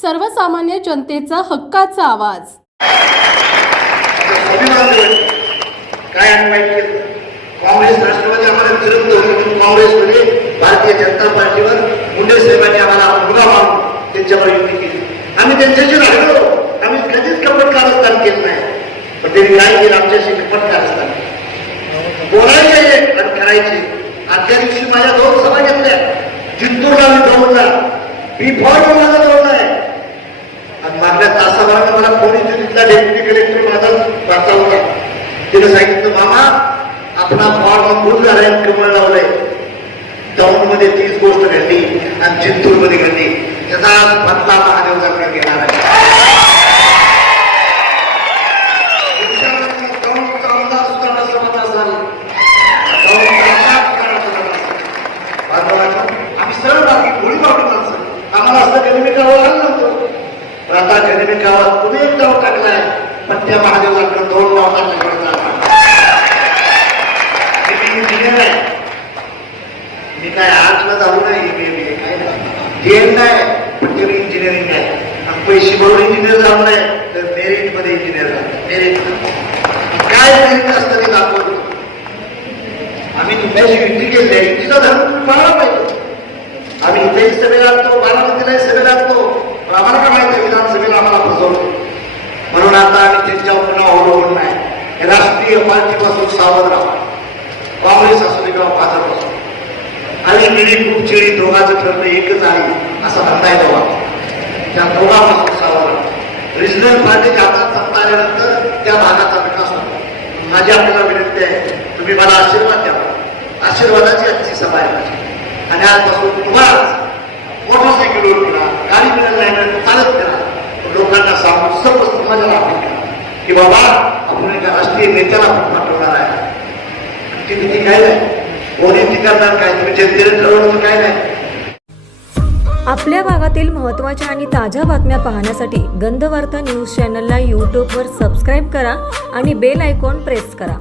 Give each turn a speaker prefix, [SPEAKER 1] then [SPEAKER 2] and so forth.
[SPEAKER 1] सर्वसामान्य जनतेचा हक्काचा आवाज.
[SPEAKER 2] काय काँग्रेस राष्ट्रवादी आम्हाला विरुद्ध काँग्रेस काँग्रेसमध्ये भारतीय जनता पार्टीवर मुंडे साहेबांनी आम्हाला मुलगा मानून त्यांच्यावर युती केली. आम्ही त्यांच्याशी राहिलो. आम्ही कधीच कपट कारस्थान केलं नाही. पण त्यांनी काय केलं आमच्याशी कपट कारस्थान बोलायचे आणि करायचे. आजच्या दिवशी माझ्या दोन सभा घेतल्या. जिंतूरला मी दौडला मी फॉर्म माझा दौडला आहे? आणि मागल्या तासाभरात मला फोन येतो तिथला डेप्युटी कलेक्टर माझा वाचा होता. तिने सांगितलं मामा आपला फॉर्म खूप झालाय कमळ लावलंय. दौंडमध्ये तीच गोष्ट घडली आणि जिंतूरमध्ये घडली. त्याचा बदला महादेव सरकार घेणार पण गावात तुम्ही एक गाव टाकलाय. पण त्या महादेवाकडे दोन गाव टाकले इंजिनियर आहे. मी काय आर्टला जाऊ नाही काय जेल नाही पण ते इंजिनिअरिंग आहे. पैसे भरून इंजिनियर जाऊ नये तर मेरिटमध्ये इंजिनियर मेरिट काय मेरिट असतं ते दाखवतो. आम्ही तुमच्याशी विक्री केली आहे. युतीचा धर्म तुम्ही पाळला पाहिजे. आम्ही इथेही सभे लागतो बारामतीलाही सभे लागतो आम्हाला काय माहिती आहे विधानसभेला आम्हाला फसवतो म्हणून आता आम्ही त्यांच्यावर पुन्हा अवलंबून नाही हे राष्ट्रीय पार्टीपासून सावध राहा. काँग्रेस असू दे किंवा भाजप आणि मिळी खूप चिळी दोघांचं ठरणं एकच आहे असं म्हणता येतं त्या दोघांपासून सावध राहा. रिजनल पार्टीच्या हातात सत्ता आल्यानंतर त्या भागाचा विकास होतो. माझी आपल्याला विनंती आहे तुम्ही मला आशीर्वाद द्यावा आशीर्वादाची आजची सभा आहे आणि आजपासून तुम्हाला मोटरसायकलवर फिरा गाडी फिरायला नाही चालत फिरा लोकांना सांगून सर्व समाजाला आपण करा. की बाबा आपण एका राष्ट्रीय नेत्याला आपण पाठवणार आहे. ती भीती काय नाही. कोणी ती करणार काय? तुम्ही जनतेने ठरवलं तर काय नाही?
[SPEAKER 3] आपल्या भागातील महत्त्वाच्या आणि ताज्या बातम्या पाहण्यासाठी गंधवार्ता न्यूज चॅनलला यूट्यूबवर सबस्क्राईब करा आणि बेल आयकॉन प्रेस करा.